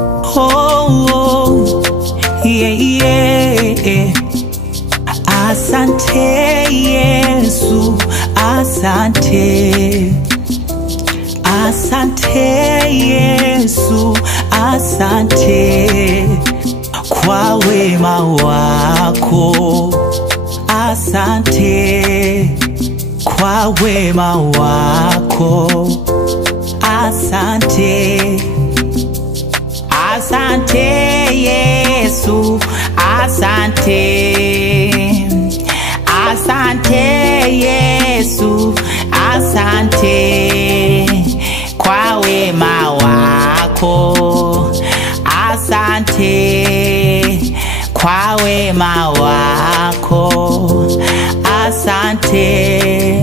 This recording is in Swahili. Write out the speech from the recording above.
Oh, yeah, yeah. Asante Yesu, asante. Asante Yesu, asante kwa wema wako. Asante kwa wema wako. Asante. Asante Yesu, asante. Asante Yesu, asante kwa wema wako. Asante kwa wema wako. Asante.